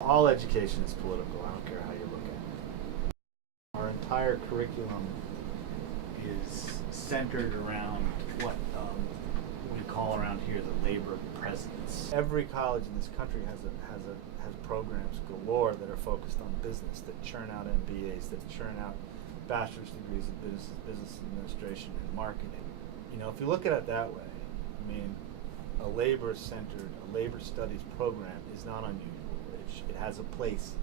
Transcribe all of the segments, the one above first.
All education is political. I don't care how you look at it. Our entire curriculum is centered around what we call around here the labor presence. Every college in this country has programs galore that are focused on business, that churn out MBAs, that churn out bachelor's degrees in business administration and marketing. You know, if you look at it that way, I mean, a labor-centered, a labor studies program is not unusual. It has a place.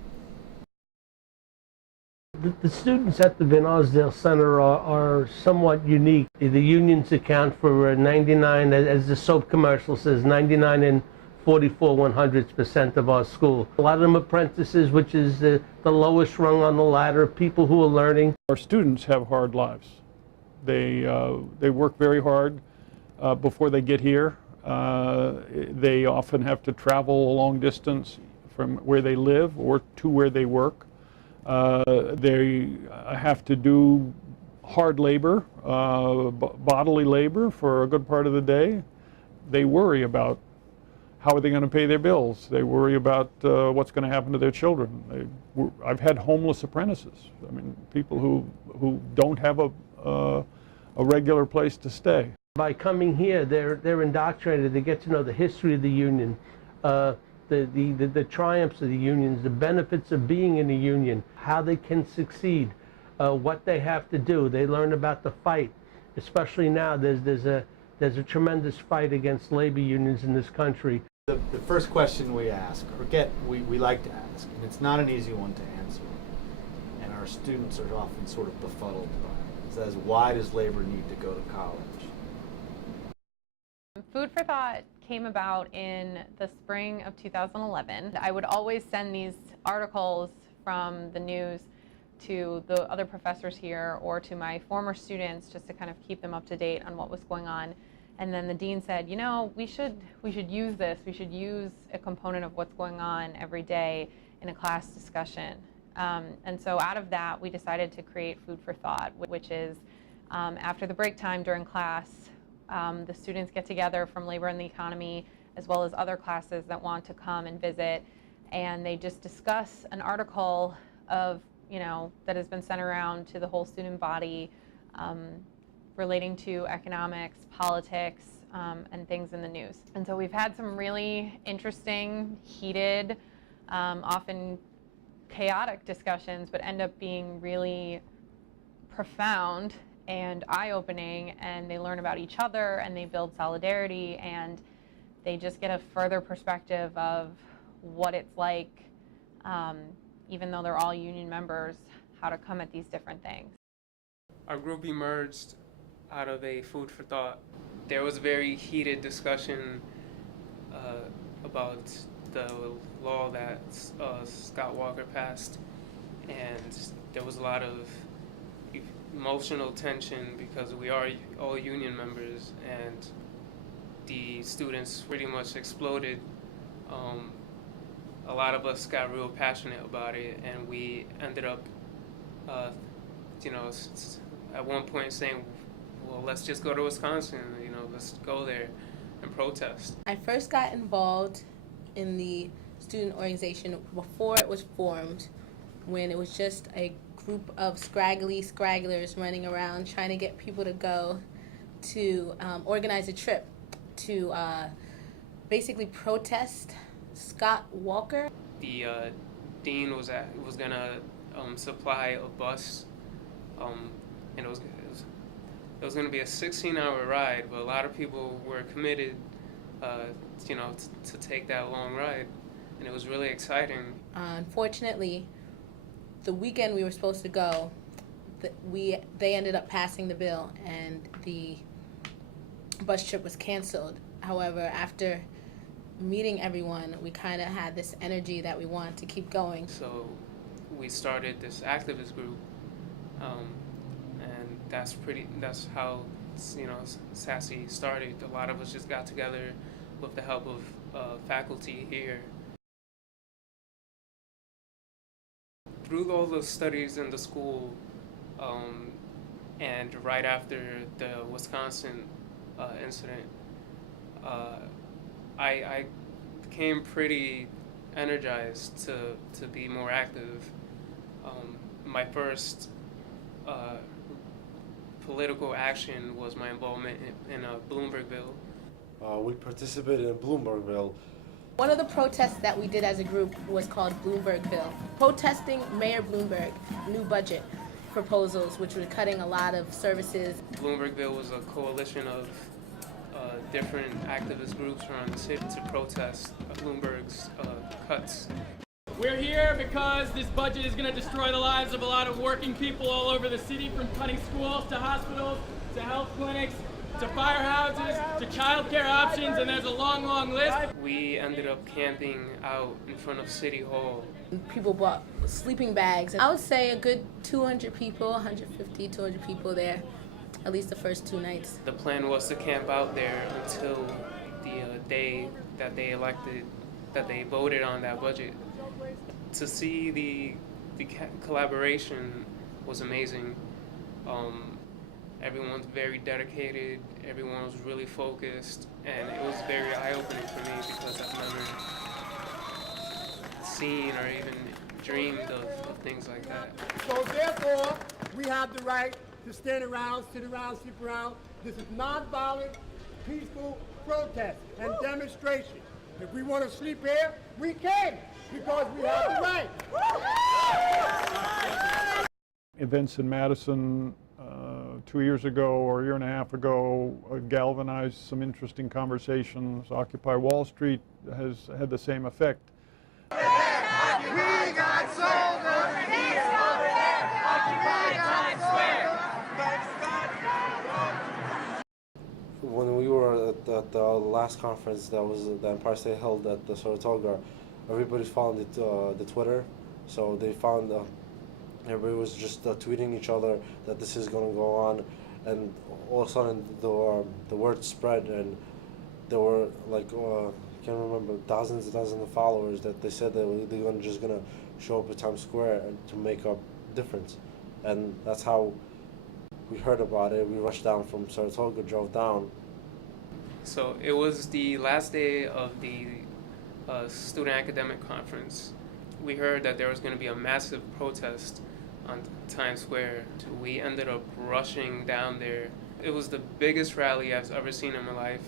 The students at the Van Arsdale Center are somewhat unique. The unions account for 99, as the soap commercial says, 99 and 44/100% of our school. A lot of them apprentices, which is the lowest rung on the ladder, people who are learning. Our students have hard lives. They work very hard before they get here. They often have to travel a long distance from where they live or to where they work. They have to do hard labor, bodily labor for a good part of the day. They worry about how are they going to pay their bills. They worry about what's going to happen to their children. I've had homeless apprentices. I mean, people who don't have a regular place to stay. By coming here, they're indoctrinated. They get to know the history of the union, the triumphs of the unions, the benefits of being in a union, how they can succeed, what they have to do. They learn about the fight, especially now. There's a tremendous fight against labor unions in this country. The first question we ask, we like to ask, and it's not an easy one to answer, and our students are often sort of befuddled by it. It says, why does labor need to go to college? Food for Thought came about in the spring of 2011. I would always send these articles from the news to the other professors here or to my former students just to kind of keep them up to date on what was going on. And then the dean said, you know, we should use this. We should use a component of what's going on every day in a class discussion. And so out of that, we decided to create Food for Thought, which is after the break time during class, the students get together from Labor and the Economy, as well as other classes that want to come and visit, and they just discuss an article of, you know, that has been sent around to the whole student body relating to economics, politics, and things in the news. And so we've had some really interesting, heated, often chaotic discussions, but end up being really profound and eye-opening, and they learn about each other and they build solidarity, and they just get a further perspective of what it's like, even though they're all union members, how to come at these different things. Our group emerged out of a Food for Thought. There was a very heated discussion about the law that Scott Walker passed, and there was a lot of emotional tension because we are all union members, and the students pretty much exploded. A lot of us got real passionate about it, and we ended up, you know, at one point saying, well, let's just go to Wisconsin, you know, let's go there and protest. I first got involved in the student organization before it was formed, when it was just a group of scragglers running around trying to get people to go to organize a trip to basically protest Scott Walker. The dean was gonna supply a bus, and it was gonna be a 16-hour ride, but a lot of people were committed, you know, to take that long ride, and it was really exciting. Unfortunately, the weekend we were supposed to go, they ended up passing the bill, and the bus trip was canceled. However, after meeting everyone, we kind of had this energy that we wanted to keep going. So we started this activist group, and that's how, you know, SAAESC started. A lot of us just got together with the help of faculty here. Through all the studies in the school, and right after the Wisconsin incident, I became pretty energized to be more active. My first political action was my involvement in a Bloomberg bill. We participated in Bloombergville. One of the protests that we did as a group was called Bloombergville, protesting Mayor Bloomberg new budget proposals, which were cutting a lot of services. Bloombergville was a coalition of different activist groups around the city to protest Bloomberg's cuts. We're here because this budget is going to destroy the lives of a lot of working people all over the city, from cutting schools to hospitals to health clinics to firehouses to childcare options, and there's a long, long list. We ended up camping out in front of City Hall. People bought sleeping bags. I would say a good 200 people, 150, 200 people there, at least the first 2 nights. The plan was to camp out there until the day that they voted on that budget. To see the collaboration was amazing. Everyone's very dedicated, everyone was really focused, and it was very eye-opening for me because I've never seen or even dreamed of things like that. So therefore, we have the right to stand around, sit around, sleep around. This is nonviolent, peaceful protest and demonstration. If we want to sleep here, we can, because we have the right. Events in Madison 2 years ago or a year and a half ago galvanized some interesting conversations. Occupy Wall Street has had the same effect. We got soldiers, he's over there, Occupy Times Square. When we were at the last conference that Empire State held at the Saratoga, everybody's following the Twitter, so they found everybody was just tweeting each other that this is going to go on, and all of a sudden the word spread, and there were like I can't remember, thousands and thousands of followers that they said that they're just going to show up at Times Square and to make a difference, and that's how we heard about it. We rushed down from Saratoga, drove down. So it was the last day of the student academic conference. We heard that there was going to be a massive protest on Times Square. We ended up rushing down there. It was the biggest rally I've ever seen in my life.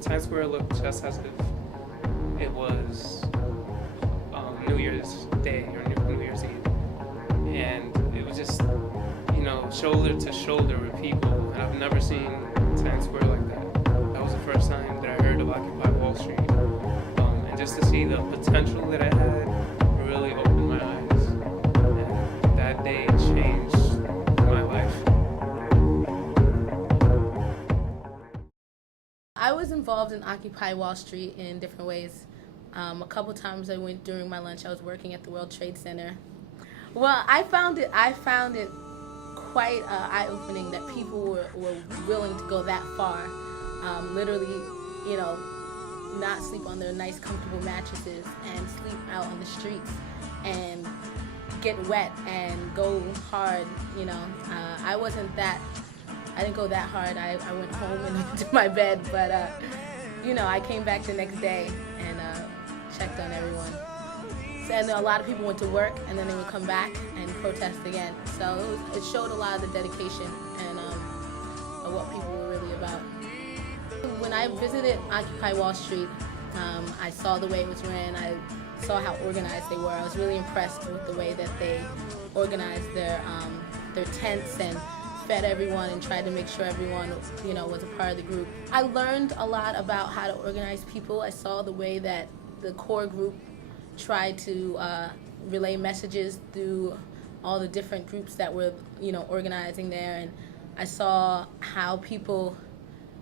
Times Square looked just as if it was New Year's Day or New Year's Eve. And it was just, shoulder to shoulder with people. And I've never seen Times Square like that. That was the first time that I heard of Occupy Wall Street. And just to see the potential that I had really opened my eyes. And that day changed my life. I was involved in Occupy Wall Street in different ways. A couple times I went during my lunch. I was working at the World Trade Center. Well, I found it quite eye-opening that people were willing to go that far. Literally, not sleep on their nice, comfortable mattresses and sleep out on the streets and get wet and go hard. I didn't go that hard. I went home and went to my bed, but I came back the next day and checked on everyone. And a lot of people went to work, and then they would come back and protest again. So it showed a lot of the dedication and of what people were really about. When I visited Occupy Wall Street, I saw the way it was ran. I saw how organized they were. I was really impressed with the way that they organized their tents and fed everyone and tried to make sure everyone, was a part of the group. I learned a lot about how to organize people. I saw the way that the core group tried to relay messages through all the different groups that were, organizing there. And I saw how people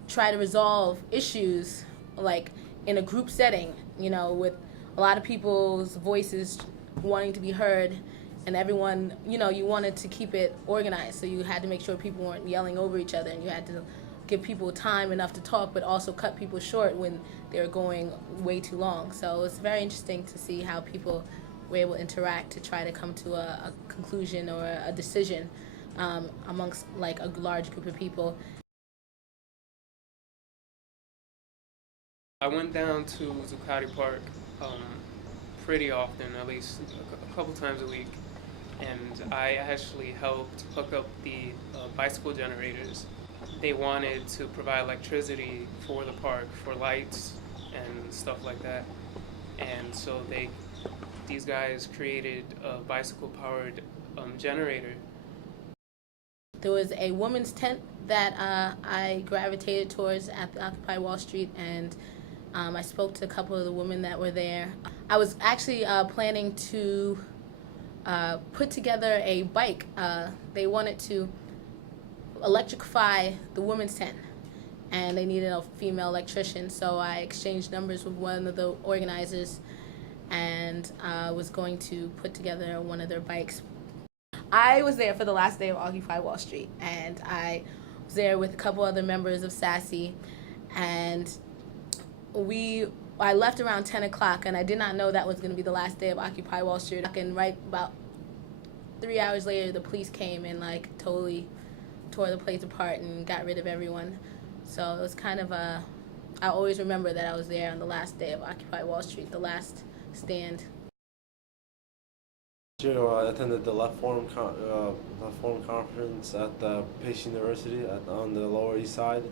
try to resolve issues like in a group setting, with a lot of people's voices wanting to be heard, and everyone, you wanted to keep it organized, so you had to make sure people weren't yelling over each other, and you had to give people time enough to talk, but also cut people short when they were going way too long. So it's very interesting to see how people were able to interact to try to come to a conclusion or a decision amongst like a large group of people. I went down to Zuccotti Park pretty often, at least a couple times a week. And I actually helped hook up the bicycle generators. They wanted to provide electricity for the park, for lights and stuff like that. And so these guys created a bicycle-powered generator. There was a women's tent that I gravitated towards at the Occupy Wall Street, and I spoke to a couple of the women that were there. I was actually planning to put together a bike. They wanted to electrify the women's tent, and they needed a female electrician, so I exchanged numbers with one of the organizers and was going to put together one of their bikes. I was there for the last day of Occupy Wall Street, and I was there with a couple other members of SAAESC, and I left around 10 o'clock, and I did not know that was going to be the last day of Occupy Wall Street. And right about 3 hours later, the police came and like totally tore the place apart and got rid of everyone. So it was kind of I always remember that I was there on the last day of Occupy Wall Street, the last stand. I attended the Left Forum conference at the Pace University on the Lower East Side.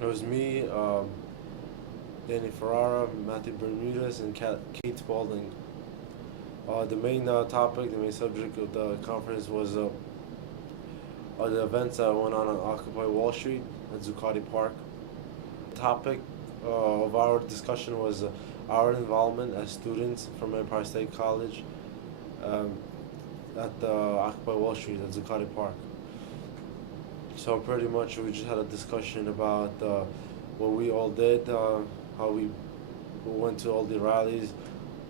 It was me, Danny Ferrara, Matthew Bermudez, and Kate Spaulding. The main topic, the main subject of the conference was the events that went on Occupy Wall Street at Zuccotti Park. The topic of our discussion was our involvement as students from Empire State College at the Occupy Wall Street at Zuccotti Park. So pretty much we just had a discussion about what we all did, how we went to all the rallies,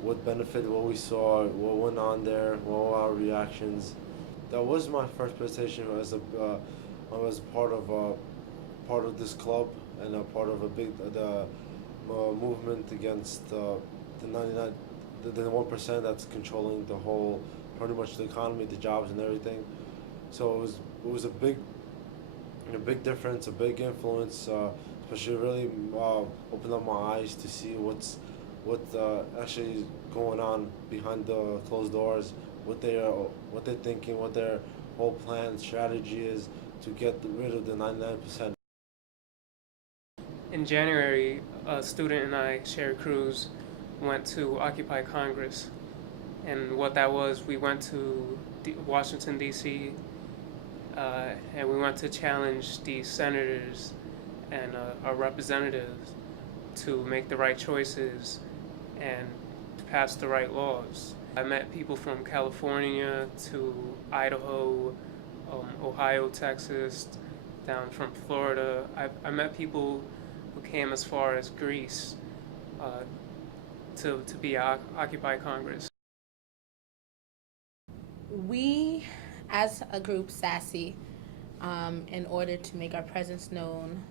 what benefited, what we saw, what went on there, what were our reactions. That was my first presentation as I was part of this club and a part of the movement against the 1% that's controlling the whole, pretty much the economy, the jobs and everything. So it was a big difference, a big influence, especially really opened up my eyes to see what's actually going on behind the closed doors, what they're thinking, what their whole plan, strategy is to get rid of the 99%. In January, a student and I, Sherry Cruz, went to Occupy Congress. And what that was, we went to Washington, D.C., and we went to challenge the senators and our representatives to make the right choices and to pass the right laws. I met people from California to Idaho, Ohio, Texas, down from Florida. I met people who came as far as Greece to be Occupy Congress. We, as a group, SAAESC, in order to make our presence known,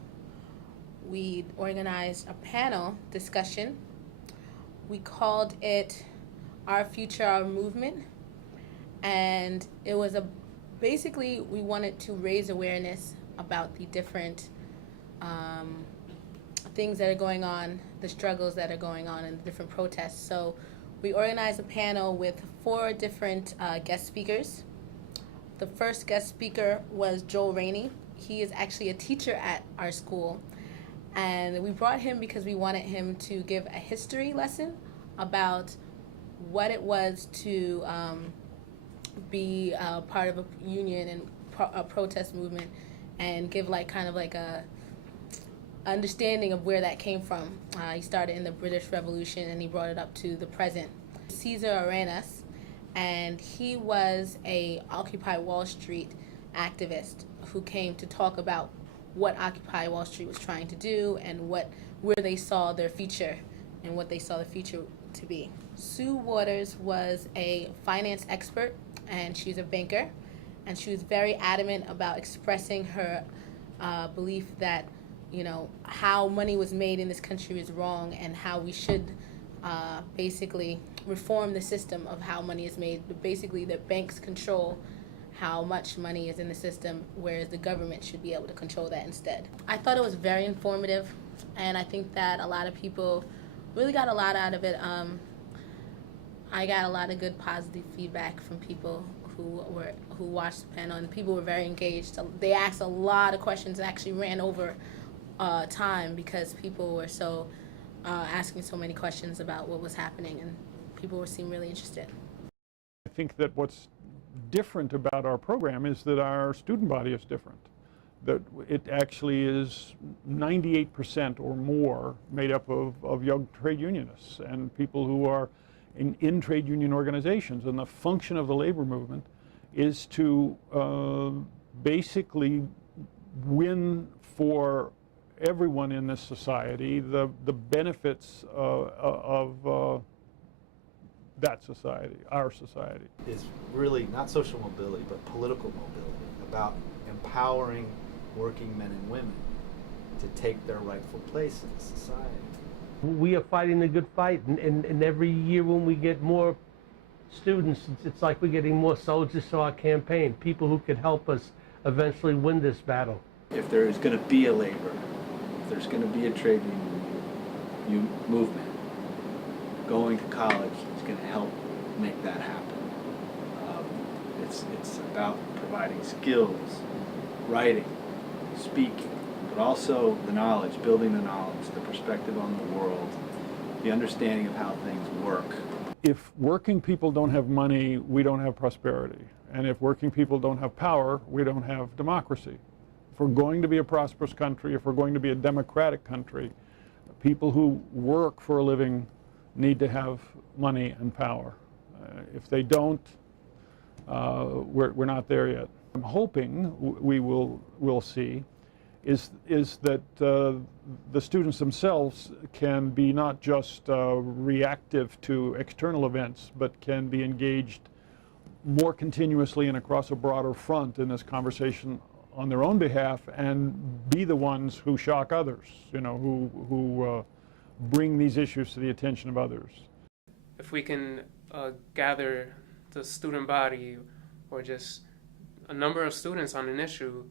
we organized a panel discussion. We called it Our Future, Our Movement, and it was basically we wanted to raise awareness about the different things that are going on, the struggles that are going on, and the different protests. So we organized a panel with 4 different guest speakers. The first guest speaker was Joel Rainey. He is actually a teacher at our school, and we brought him because we wanted him to give a history lesson about what it was to be part of a union and a protest movement, and give kind of a understanding of where that came from. He started in the British Revolution and he brought it up to the present. Cesar Arenas, and he was a Occupy Wall Street activist who came to talk about what Occupy Wall Street was trying to do and where they saw their future and what they saw the future to be. Sue Waters was a finance expert, and she's a banker, and she was very adamant about expressing her belief that how money was made in this country is wrong, and how we should basically reform the system of how money is made. But basically, the banks control how much money is in the system, whereas the government should be able to control that instead. I thought it was very informative, and I think that a lot of people really got a lot out of it. I got a lot of good positive feedback from people who watched the panel, and people were very engaged. They asked a lot of questions and actually ran over time because people were so asking so many questions about what was happening, and people seemed really interested. I think that what's different about our program is that our student body is different. That it actually is 98% or more made up of young trade unionists and people who are in trade union organizations. And the function of the labor movement is to basically win for everyone in this society the benefits of that society, our society. Is really not social mobility, but political mobility, about empowering working men and women to take their rightful place in society. We are fighting a good fight, and every year when we get more students, it's like we're getting more soldiers to our campaign, people who could help us eventually win this battle. If there is going to be a labor, if there's going to be a trade union movement, going to college is going to help make that happen. It's about providing skills, writing, speaking, but also the knowledge, building the knowledge, the perspective on the world, the understanding of how things work. If working people don't have money, we don't have prosperity. And if working people don't have power, we don't have democracy. If we're going to be a prosperous country, if we're going to be a democratic country, people who work for a living need to have money and power. If they don't, we're not there yet. I'm hoping we'll see is that the students themselves can be not just reactive to external events, but can be engaged more continuously and across a broader front in this conversation on their own behalf, and be the ones who shock others, you know, who bring these issues to the attention of others. If we can gather the student body or just a number of students on an issue,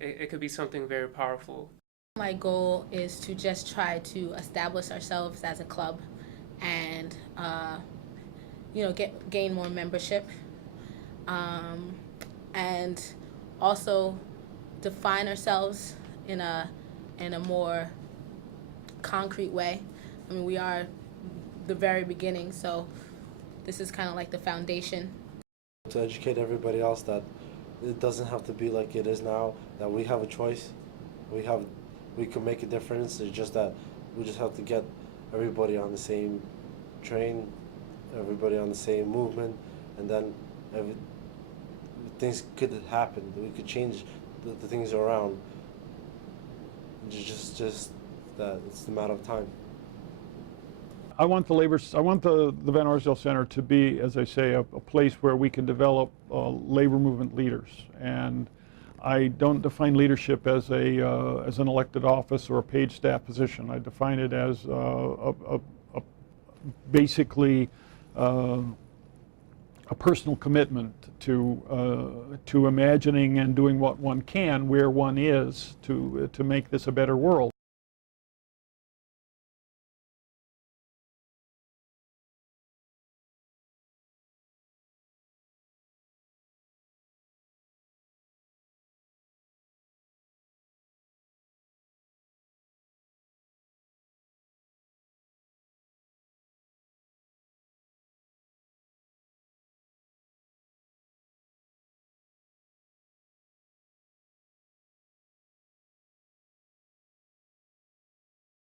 it could be something very powerful. My goal is to just try to establish ourselves as a club and gain more membership, and also define ourselves in a more concrete way. I mean, we are the very beginning, so this is kind of like the foundation. To educate everybody else that it doesn't have to be like it is now, that we have a choice, we can make a difference. It's just that we just have to get everybody on the same train, everybody on the same movement, and then things could happen. We could change the things around. Just that it's a matter of time. I want the Van Arsdale Center to be, as I say, a place where we can develop labor movement leaders. And I don't define leadership as an elected office or a paid staff position. I define it as basically a personal commitment to imagining and doing what one can where one is to make this a better world.